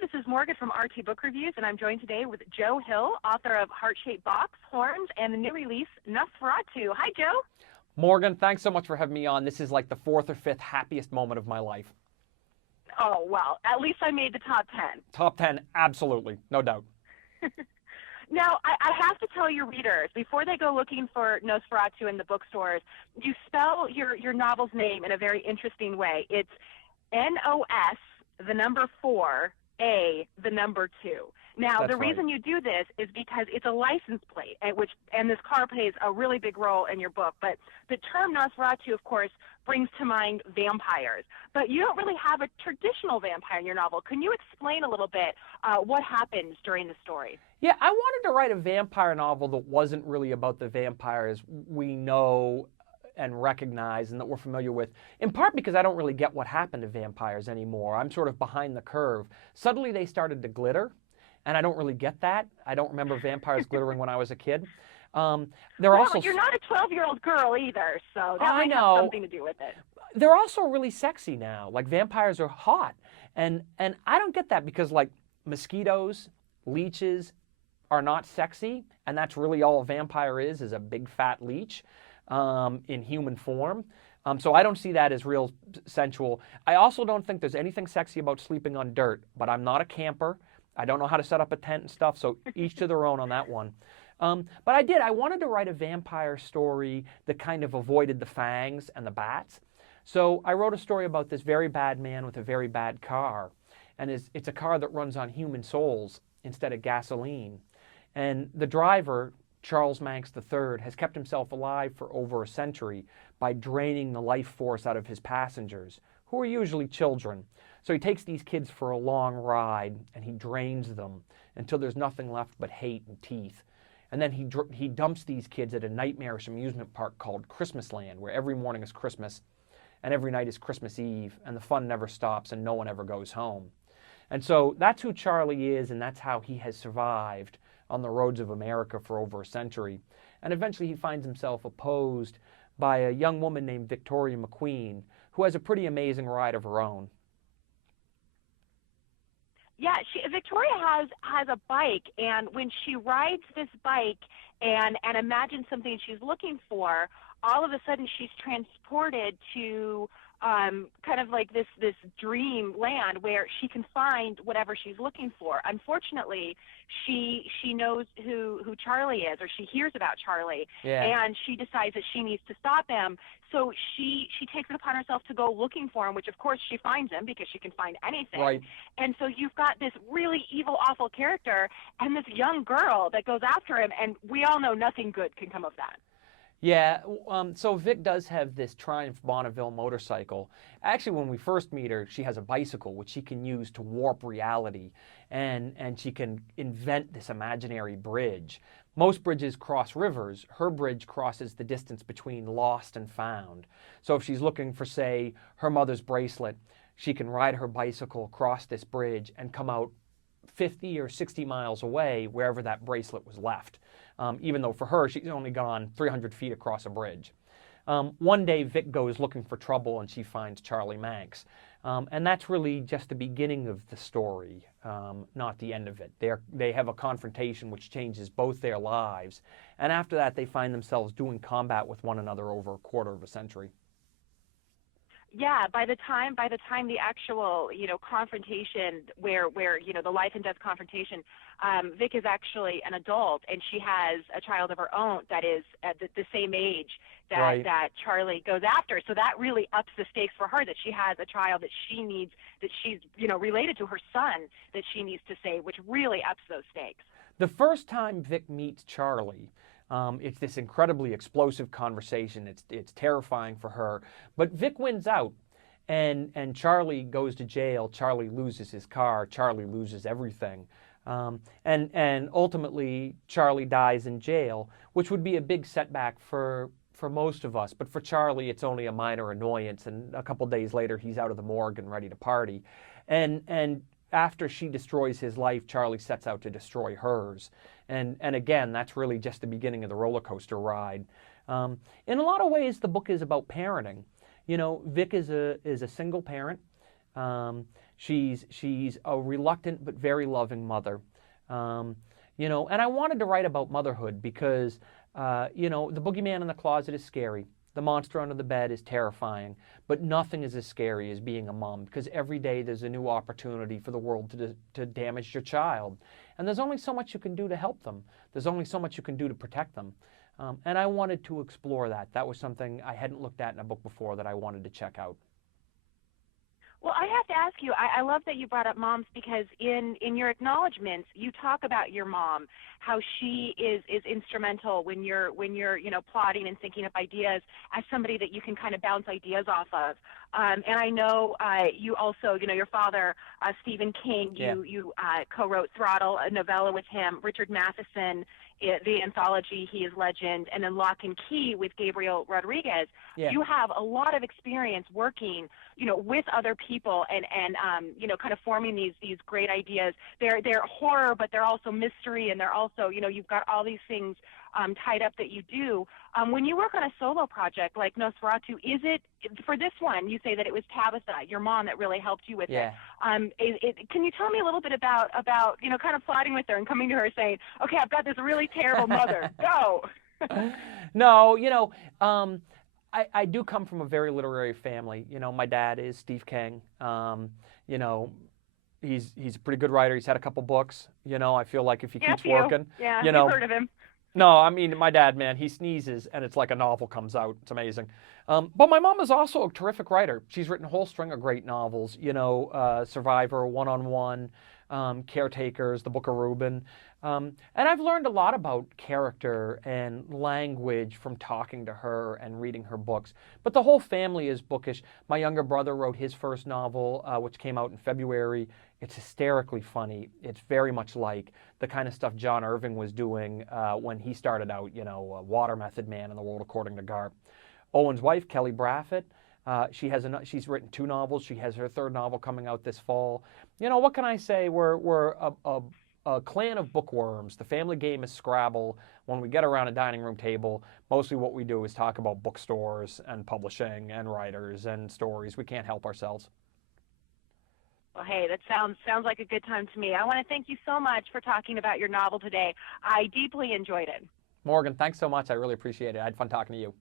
this is Morgan from RT Book Reviews, and I'm joined today with Joe Hill, author of Heart-Shaped Box, Horns, and the new release, Nosferatu. Hi, Joe. Morgan, thanks so much for having me on. This is like the fourth or fifth happiest moment of my life. Oh, well, at least I made the top 10. Top 10, absolutely, no doubt. Now, I have to tell your readers, before they go looking for Nosferatu in the bookstores, you spell your novel's name in a very interesting way. It's N-O-S, the number 4, A, the number 2. Now, That's the reason you do this is because it's a license plate, and this car plays a really big role in your book. But the term Nosferatu, of course, brings to mind vampires. But you don't really have a traditional vampire in your novel. Can you explain a little bit what happens during the story? Yeah, I wanted to write a vampire novel that wasn't really about the vampires we know and recognize and that we're familiar with, in part because I don't really get what happened to vampires anymore. I'm sort of behind the curve. Suddenly they started to glitter, and I don't really get that. I don't remember vampires glittering when I was a kid. Well, you're not a 12-year-old girl either, so that might have something to do with it. They're also really sexy now. Like, vampires are hot. And I don't get that because, like, mosquitoes, leeches are not sexy, and that's really all a vampire is a big fat leech in human form. So I don't see that as real sensual. I also don't think there's anything sexy about sleeping on dirt, but I'm not a camper. I don't know how to set up a tent and stuff, so each to their own on that one. But I wanted to write a vampire story that kind of avoided the fangs and the bats. So I wrote a story about this very bad man with a very bad car. And it's a car that runs on human souls instead of gasoline. And the driver, Charles Manx III, has kept himself alive for over a century by draining the life force out of his passengers, who are usually children. So he takes these kids for a long ride, and he drains them until there's nothing left but hate and teeth. And then he dumps these kids at a nightmarish amusement park called Christmasland, where every morning is Christmas, and every night is Christmas Eve, and the fun never stops, and no one ever goes home. And so that's who Charlie is, and that's how he has survived on the roads of America for over a century. And eventually he finds himself opposed by a young woman named Victoria McQueen, who has a pretty amazing ride of her own. Yeah, Victoria has a bike, and when she rides this bike and imagines something she's looking for, all of a sudden she's transported to kind of like this dream land where she can find whatever she's looking for. Unfortunately, she knows who Charlie is, or she hears about Charlie, and she decides that she needs to stop him. So she takes it upon herself to go looking for him, which of course she finds him because she can find anything. Right. And so you've got this really evil, awful character and this young girl that goes after him, and we all know nothing good can come of that. Yeah, so Vic does have this Triumph Bonneville motorcycle. Actually, when we first meet her, she has a bicycle, which she can use to warp reality, and she can invent this imaginary bridge. Most bridges cross rivers. Her bridge crosses the distance between lost and found. So if she's looking for, say, her mother's bracelet, she can ride her bicycle across this bridge and come out 50 or 60 miles away, wherever that bracelet was left. Even though for her, she's only gone 300 feet across a bridge. One day, Vic goes looking for trouble, and she finds Charlie Manx. And that's really just the beginning of the story, not the end of it. They have a confrontation which changes both their lives. And after that, they find themselves doing combat with one another over a quarter of a century. Yeah, by the time the actual confrontation where the life and death confrontation, Vic is actually an adult, and she has a child of her own that is at the same age that Charlie goes after. So that really ups the stakes for her, that she has a child that she's related to her son, that she needs to save, which really ups those stakes. The first time Vic meets Charlie, it's this incredibly explosive conversation. It's terrifying for her. But Vic wins out, and Charlie goes to jail. Charlie loses his car. Charlie loses everything. And ultimately, Charlie dies in jail, which would be a big setback for most of us. But for Charlie, it's only a minor annoyance. And a couple days later, he's out of the morgue and ready to party. And after she destroys his life, Charlie sets out to destroy hers. And again, that's really just the beginning of the roller coaster ride. In a lot of ways, the book is about parenting. Vic is a single parent. She's a reluctant but very loving mother. And I wanted to write about motherhood because, the boogeyman in the closet is scary. The monster under the bed is terrifying, but nothing is as scary as being a mom because every day there's a new opportunity for the world to damage your child. And there's only so much you can do to help them. There's only so much you can do to protect them. And I wanted to explore that. That was something I hadn't looked at in a book before that I wanted to check out. Well, I have to ask you, I love that you brought up moms because in your acknowledgments, you talk about your mom, how she is instrumental when you're plotting and thinking up ideas as somebody that you can kind of bounce ideas off of. And I know you also, your father, Stephen King, you co-wrote Throttle, a novella with him, Richard Matheson, the anthology He is Legend, and then Lock and Key with Gabriel Rodriguez. Yeah. You have a lot of experience working, with other people and kind of forming these great ideas. They're horror, but they're also mystery, and they're also, you've got all these things tied up that you do. When you work on a solo project like Nosferatu, is it, for this one, you say that it was Tabitha, your mom, that really helped you with it. Can you tell me a little bit about kind of plotting with her and coming to her saying, okay, I've got this really terrible mother, go? No, I do come from a very literary family. My dad is Steve King. He's a pretty good writer. He's had a couple books. I feel like if he keeps working, I've heard of him. No, I mean, my dad, man, he sneezes and it's like a novel comes out. It's amazing. But my mom is also a terrific writer. She's written a whole string of great novels, Survivor, One-on-One, Caretakers, The Book of Reuben. And I've learned a lot about character and language from talking to her and reading her books. But the whole family is bookish. My younger brother wrote his first novel, which came out in February. It's hysterically funny. It's very much like the kind of stuff John Irving was doing when he started out, Water Method Man and The World According to Garp. Owen's wife, Kelly Braffett, she's written 2 novels. She has her 3rd novel coming out this fall. What can I say? We're a clan of bookworms. The family game is Scrabble. When we get around a dining room table, mostly what we do is talk about bookstores and publishing and writers and stories. We can't help ourselves. Well, hey, that sounds like a good time to me. I want to thank you so much for talking about your novel today. I deeply enjoyed it. Morgan, thanks so much. I really appreciate it. I had fun talking to you.